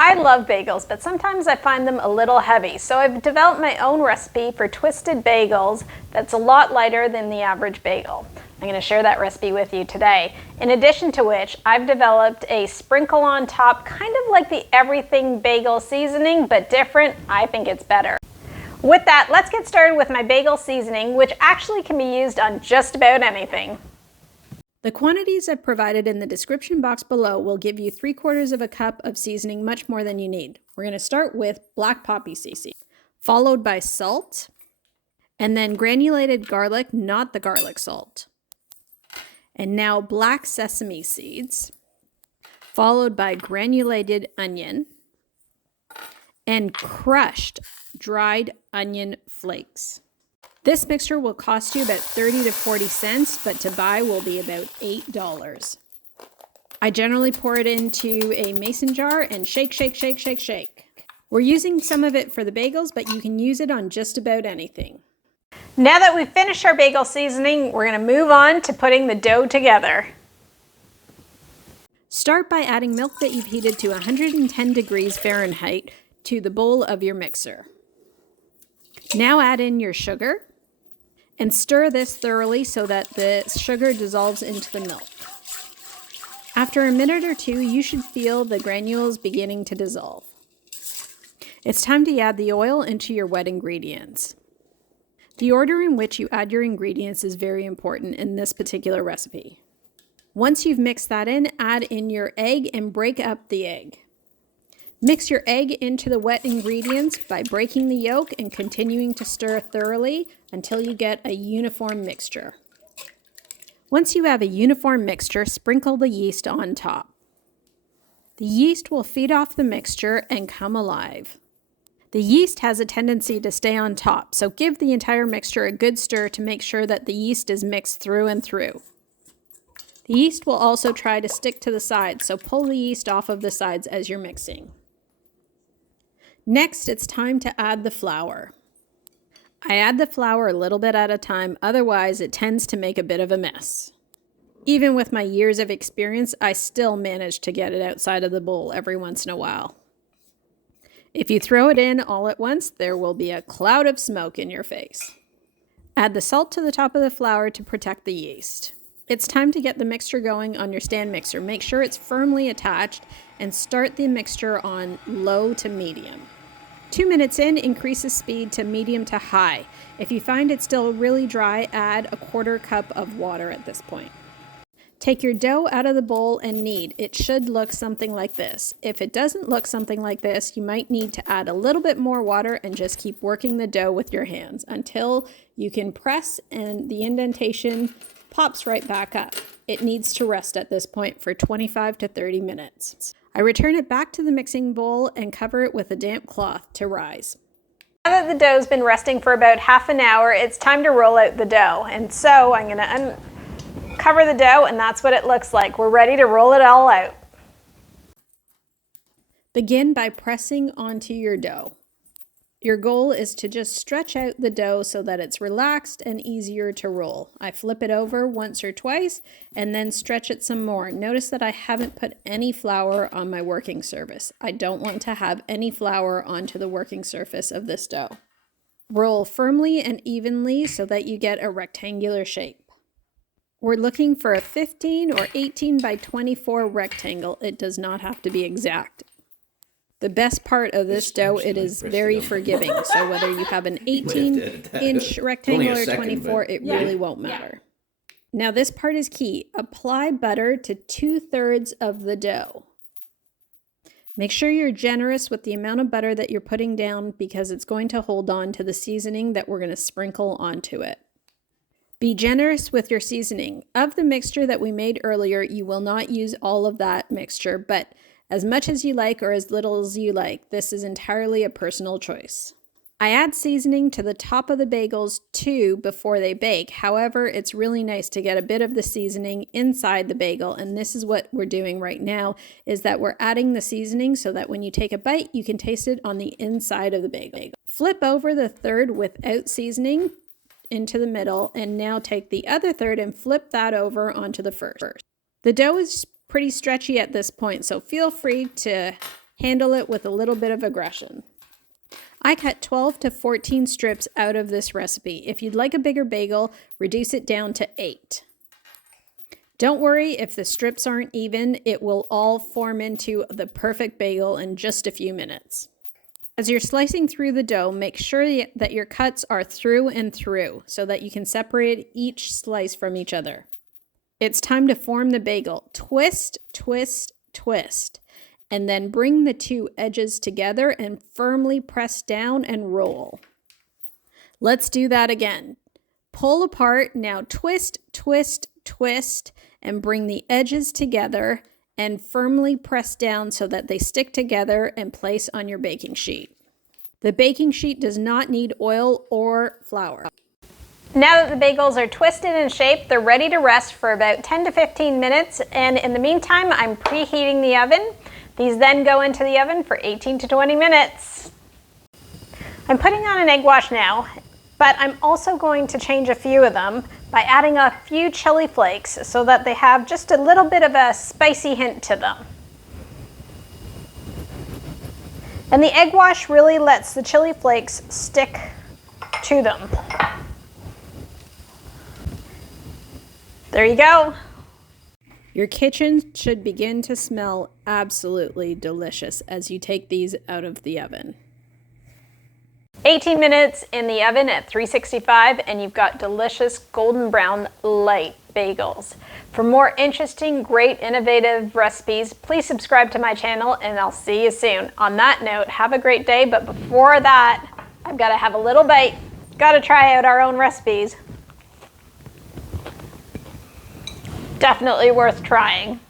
I love bagels, but sometimes I find them a little heavy, so I've developed my own recipe for twisted bagels that's a lot lighter than the average bagel. I'm going to share that recipe with you today. In addition to which, I've developed a sprinkle on top, kind of like the everything bagel seasoning, but different. I think it's better. With that, let's get started with my bagel seasoning, which actually can be used on just about anything. The quantities I've provided in the description box below will give you 3/4 of a cup of seasoning, much more than you need. We're going to start with black poppy seed, followed by salt, and then granulated garlic, not the garlic salt. And now black sesame seeds, followed by granulated onion, and crushed dried onion flakes. This mixture will cost you about 30 to 40 cents, but to buy will be about $8. I generally pour it into a mason jar and shake, shake, shake, shake, shake. We're using some of it for the bagels, but you can use it on just about anything. Now that we've finished our bagel seasoning, we're going to move on to putting the dough together. Start by adding milk that you've heated to 110 degrees Fahrenheit to the bowl of your mixer. Now add in your sugar and stir this thoroughly so that the sugar dissolves into the milk. After a minute or two, you should feel the granules beginning to dissolve. It's time to add the oil into your wet ingredients. The order in which you add your ingredients is very important in this particular recipe. Once you've mixed that in, add in your egg and break up the egg. Mix your egg into the wet ingredients by breaking the yolk and continuing to stir thoroughly until you get a uniform mixture. Once you have a uniform mixture, sprinkle the yeast on top. The yeast will feed off the mixture and come alive. The yeast has a tendency to stay on top, so give the entire mixture a good stir to make sure that the yeast is mixed through and through. The yeast will also try to stick to the sides, so pull the yeast off of the sides as you're mixing. Next, it's time to add the flour. I add the flour a little bit at a time, otherwise it tends to make a bit of a mess. Even with my years of experience, I still manage to get it outside of the bowl every once in a while. If you throw it in all at once, there will be a cloud of smoke in your face. Add the salt to the top of the flour to protect the yeast. It's time to get the mixture going on your stand mixer. Make sure it's firmly attached and start the mixture on low to medium. 2 minutes in, increase the speed to medium to high. If you find it still really dry, add a 1/4 cup of water at this point. Take your dough out of the bowl and knead. It should look something like this. If it doesn't look something like this, you might need to add a little bit more water and just keep working the dough with your hands until you can press and the indentation pops right back up. It needs to rest at this point for 25 to 30 minutes. I return it back to the mixing bowl and cover it with a damp cloth to rise. Now that the dough's been resting for about half an hour, it's time to roll out the dough. And so I'm going to uncover the dough, and that's what it looks like. We're ready to roll it all out. Begin by pressing onto your dough. Your goal is to just stretch out the dough so that it's relaxed and easier to roll. I flip it over once or twice and then stretch it some more. Notice that I haven't put any flour on my working surface. I don't want to have any flour onto the working surface of this dough. Roll firmly and evenly so that you get a rectangular shape. We're looking for a 15 or 18 by 24 rectangle. It does not have to be exact. The best part of this dough, it is very forgiving. So whether you have an 18-inch rectangle or 24, it really won't matter. Now this part is key. Apply butter to 2/3 of the dough. Make sure you're generous with the amount of butter that you're putting down because it's going to hold on to the seasoning that we're going to sprinkle onto it. Be generous with your seasoning. Of the mixture that we made earlier, you will not use all of that mixture, but as much as you like or as little as you like. This is entirely a personal choice. I add seasoning to the top of the bagels too before they bake. However, it's really nice to get a bit of the seasoning inside the bagel, and this is what we're doing right now, is that we're adding the seasoning so that when you take a bite, you can taste it on the inside of the bagel. Flip over the third without seasoning into the middle, and now take the other third and flip that over onto the first. The dough is pretty stretchy at this point, so feel free to Handle it with a little bit of aggression. I cut 12 to 14 strips out of this recipe. If you'd like a bigger bagel, reduce it down to 8. Don't worry if the strips aren't even, it will all form into the perfect bagel in just a few minutes. As you're slicing through the dough, make sure that your cuts are through and through so that you can separate each slice from each other. It's time to form the bagel. Twist, twist, twist, and then bring the two edges together and firmly press down and roll. Let's do that again. Pull apart, now twist, twist, twist, and bring the edges together and firmly press down so that they stick together and place on your baking sheet. The baking sheet does not need oil or flour. Now that the bagels are twisted and shaped, they're ready to rest for about 10 to 15 minutes, and in the meantime, I'm preheating the oven. These then go into the oven for 18 to 20 minutes. I'm putting on an egg wash now, but I'm also going to change a few of them by adding a few chili flakes so that they have just a little bit of a spicy hint to them. And the egg wash really lets the chili flakes stick to them. There you go. Your kitchen should begin to smell absolutely delicious as you take these out of the oven. 18 minutes in the oven at 365 and you've got delicious golden brown light bagels. For more interesting, great, innovative recipes, please subscribe to my channel and I'll see you soon. On that note, have a great day, but before that, I've got to have a little bite. Got to try out our own recipes. Definitely worth trying.